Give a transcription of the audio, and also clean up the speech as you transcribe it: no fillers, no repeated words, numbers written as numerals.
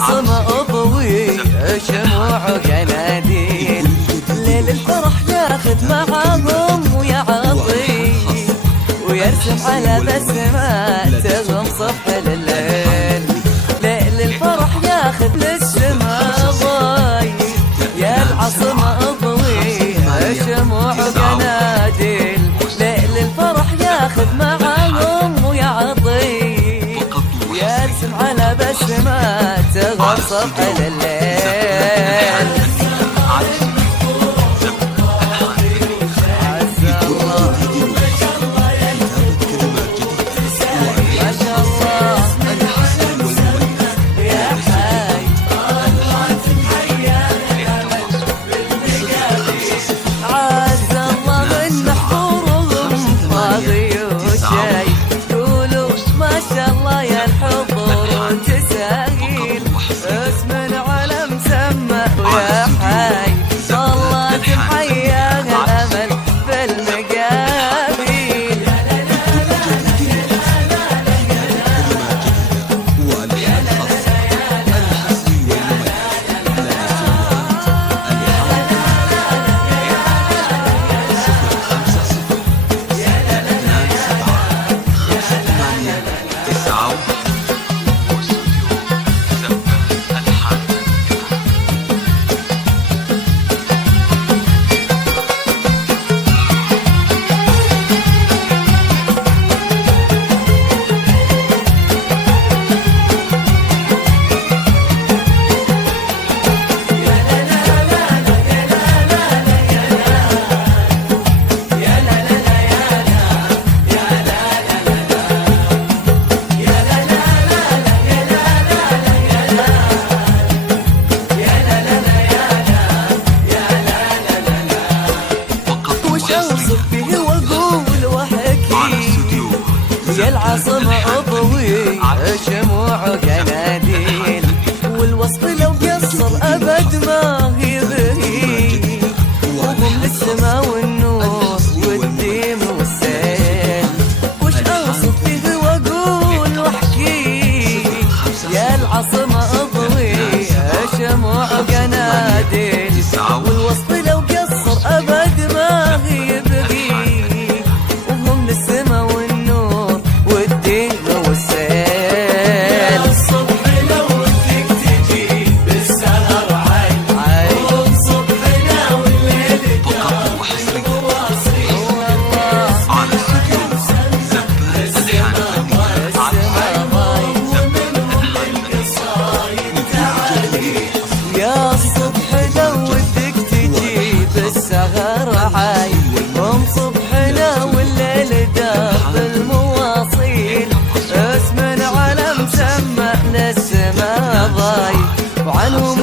العاصمة أضوي شموع قناديل، ليل الفرح ياخذ معاهم ويعطي ويرسم على بسماتهم صبح لليل. ليل الفرح ياخذ للسما ضاي، يا العاصمة أضوي شموع قناديل، ليل الفرح ياخذ معاهم ويعطي يرسم على بسماتهم صبح لليل. يا العاصمة أضوي شموع قناديل، والوصف لو قصر أبد ما هي بهي، وهم للسما والنور والديم والسيل. وش أوصف فيه وأقول وأحكي، يا العاصمة أضوي شموع قناديل، والوصف لو قصر أبد ما هي بهي، وهم للسما والنور والدين والسيل. الصبح لو بدك تجي بالسهر عين، وصبحنا والليل دار وواصلين على استوديو زبان الحان يا الصبح لو بدك تجي بالسهر عين، قوم صبحنا والليل دار المواصيل، اسم على مسمى للسما ضاي، وعنهم